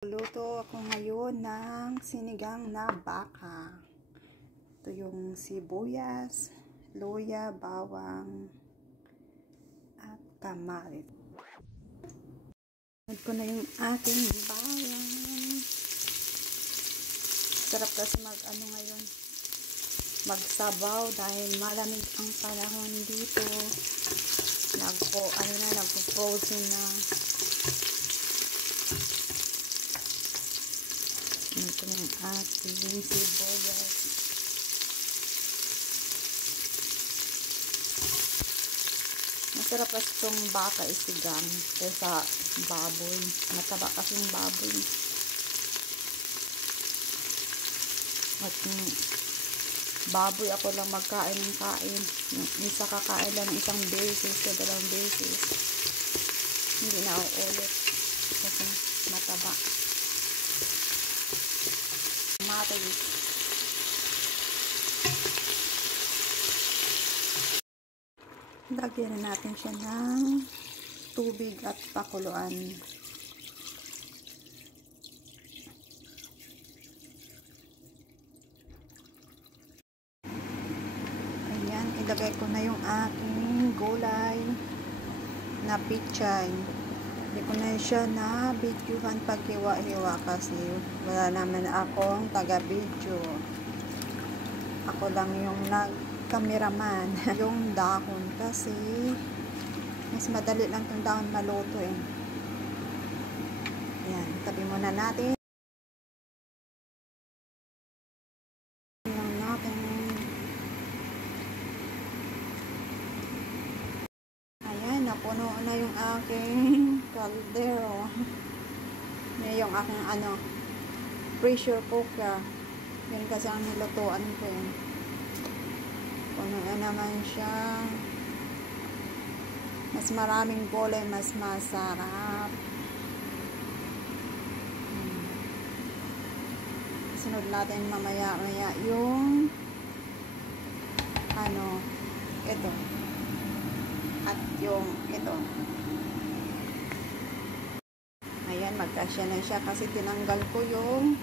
Luto ako ngayon ng sinigang na baka. Ito yung sibuyas, luya, bawang, at kamatis. Add ko na yung ating bawang. Sarap kasi ngayon, magsabaw dahil malamig ang panahon dito. Nagpo-frozen na. Ito yung ating sibuyas. Masarap kasi itong baka isigang kaysa baboy. Mataba kasi yung baboy. At yung baboy ako lang magkain ng kain. Yung isa kakain lang isang beses o dalawang beses. Hindi na uulit kasi mataba. Kamatis. Lagyan na natin siya ng tubig at pakuluan. Ayan, ilagay ko na yung aking gulay na pichay. Hindi ko na siya na videohan pag hiwa-hiwa kasi wala naman akong taga-video. Ako lang yung nag-cameraman. Yung dahon kasi mas madali lang itong dahon maluto eh. Ayan, tabi muna natin. Ayan, napuno na yung aking kaldero. Yung aking pressure cooker. Yan kasi ang nilutuan ko eh. Puno na naman siya. Mas maraming gulay, mas masarap. Sunod natin mamaya-maya yung ito. At yung ito. Ayan, magkasya na siya kasi tinanggal ko yung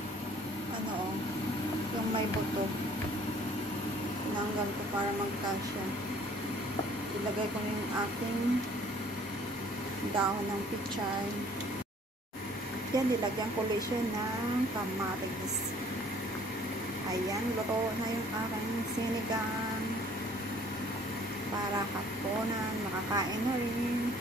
yung may buto. Tinanggal ko para magkasya. Ilagay ko yung aking dahon ng pichay. Yan, nilagyan ko ulit siya ng kamatis. Ayan, luto na yung aking sinigang. Para hapunan, makakain na rin.